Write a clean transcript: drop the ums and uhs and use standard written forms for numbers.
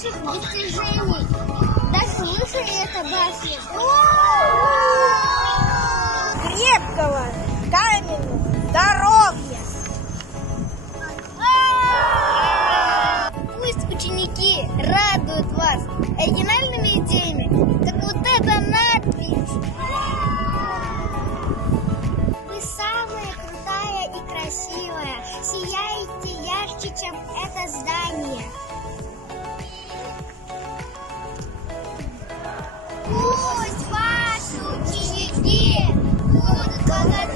ваших достижений. Да слышали это башни? Крепкого каменного здоровья. Пусть ученики радуют вас оригинальными идеями, как вот эта надпись. Вы самая крутая и красивая, сияете ярче, чем это здание. Пусть ваши ученики будут благодарны